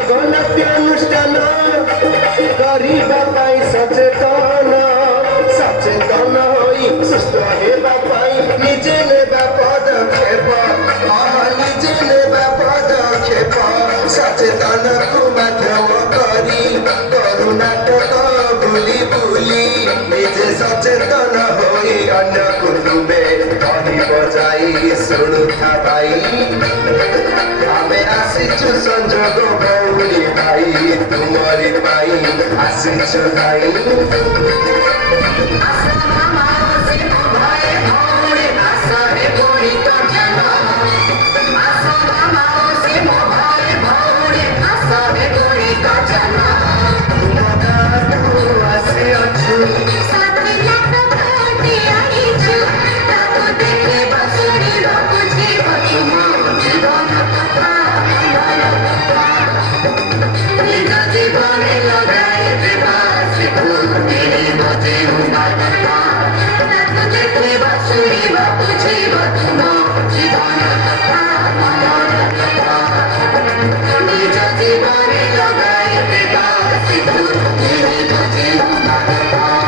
संजोगोलत्यानुष्ठान करिबा पाई सचेतन सचेतन होई सुस्थ हेबा पाई निजे नेबा पदक्षेप निजे नेबा पदक्षेप सचेतन को माध्यम करी करुणाटक भूली भूली निजे सचेतन होई अन्य कुटुंबे कही बजाई शुणुथा भाई आमे आसिछु संजोग भौरी भाई तुमरी पाई आसिछु भाई।